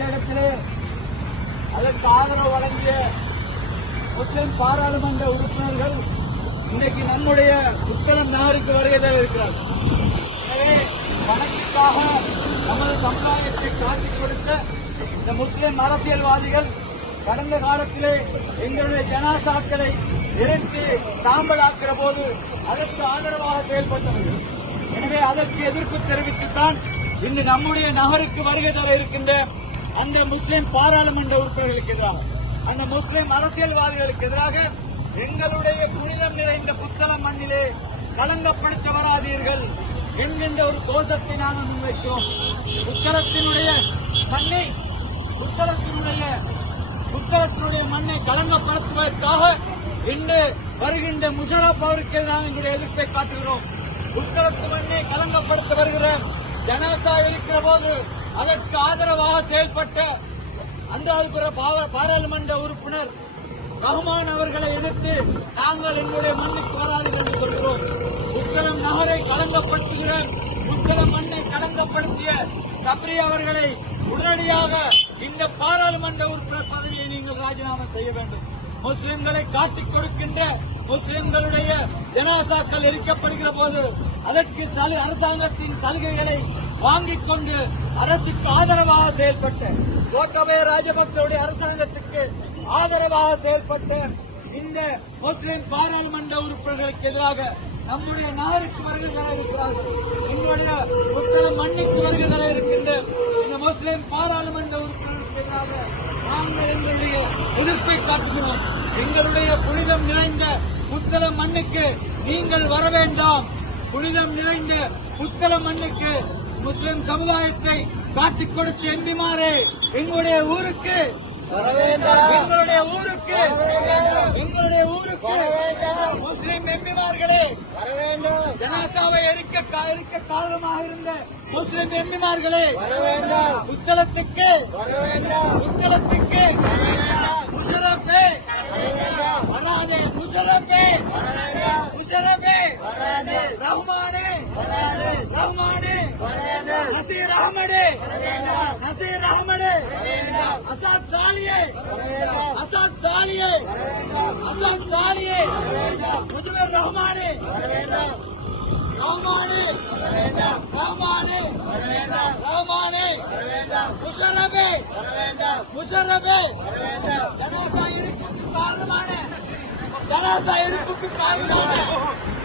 நேரத்திலே அதற்கு ஆதரவு வழங்கிய முஸ்லிம் பாராளுமன்ற உறுப்பினர்கள் இன்றைக்கு நம்முடைய புத்தளம் நகருக்கு வருகை இருக்கிறார் எனவே வணக்கத்துக்காக நமது சமுதாயத்தை காட்டிக் கொடுத்த இந்த முஸ்லிம் அரசியல்வாதிகள் கடந்த காலத்திலே எங்களுடைய ஜனாசாக்களை எரித்து சாம்பலாக்கிற போது அதற்கு ஆதரவாக செயல்பட்டவர்கள். எனவே அதற்கு எதிர்ப்பு தெரிவித்துத்தான் இன்று நம்முடைய நகருக்கு வருகை தர இருக்கின்ற அந்த முஸ்லிம் பாராளுமன்ற உறுப்பினர்களுக்கு எதிராக அந்த முஸ்லிம் அரசியல்வாதிகளுக்கு எதிராக எங்களுடைய புனிதம் நிறைந்த புத்தக மண்ணிலே களங்கப்படுத்த வராதீர்கள் என்கின்ற ஒரு கோஷத்தை நாங்கள் முன்வைக்கிறோம் புத்தகத்தினுடைய மண்ணை புத்தகத்தினுடைய புத்தகத்தினுடைய மண்ணை களங்கப்படுத்துவதற்காக இன்று வருகின்ற முஷரப் அவருக்கு நாங்கள் எங்களுடைய எதிர்ப்பை காட்டுகிறோம். புத்தகத்து மண்ணை களங்கப்படுத்த வருகிற ஜனாசா இருக்கிற போது அதற்கு ஆதரவாக செயல்பட்ட அன்றாதுபுர பாராளுமன்ற உறுப்பினர் ரஹ்மான் அவர்களை எதிர்த்து நாங்கள் எங்களுடைய மண்ணுக்கு வராது என்று சொல்கிறோம். புத்தளம் நகரை களங்கப்படுத்துகிற புத்தளம் மண்ணை களங்கப்படுத்திய சப்ரி அவர்களை உடனடியாக இந்த பாராளுமன்ற உறுப்பினர் பதவியை நீங்கள் ராஜினாமா செய்ய வேண்டும். முஸ்லிம்களை காட்டிக் கொடுக்கின்ற முஸ்லிம்களுடைய ஜனாசாக்கள் எரிக்கப்படுகிற போது அதற்கு அரசாங்கத்தின் சலுகைகளை வாங்கிக் கொண்டு அரசுக்கு ஆதரவாக செயல்பட்ட கோட்டபய ராஜபக்சவுடைய அரசாங்கத்துக்கு ஆதரவாக செயல்பட்ட இந்த முஸ்லிம் பாராளுமன்ற உறுப்பினர்களுக்கு எதிராக நம்முடைய நகருக்கு வருகை தர இருக்கிறார்கள். எங்களுடைய புத்தளம் மண்ணுக்கு வருகை தர இருக்கின்ற இந்த முஸ்லிம் பாராளுமன்ற உறுப்பினர்களுக்கு எதிராக நாங்கள் எங்களுடைய எதிர்ப்பை காட்டுகிறோம். எங்களுடைய புனிதம் நிறைந்த புத்தல மண்ணுக்கு நீங்கள் வர வேண்டாம். புனிதம் நிறைந்த புத்தள மண்ணுக்கு முஸ்லிம் சமுதாயத்தை காட்டிக் கொடுத்த எம்பிமாரே எங்களுடைய ஊருக்கு. எங்களுடைய ஊருக்கு. எங்களுடைய ஊருக்கு. முஸ்லிம் எம்பிமார்களே ஜனாசாவை எரிக்க எரிக்க காரணமாக இருந்த முஸ்லிம் எம்பிமார்களே என வேண்டாம் முஷரப்பே வராதே முஷரப்பே முஷரப்பே ரஹ்மானே ரஹ்மானே நசீர் அகமது நசீர் அகமது அசாத் சாலியே. அசாத் சாலியே. அசாத் சாலியே. முஜிபுர் ரஹ்மானே. ரஹ்மானே. ரஹ்மானே. ரஹ்மானே. முஷரபே. முஷரபே. ஜனாசா இருப்புக்கு காரணமான. ஜனாசா இருப்புக்கு காரணமான.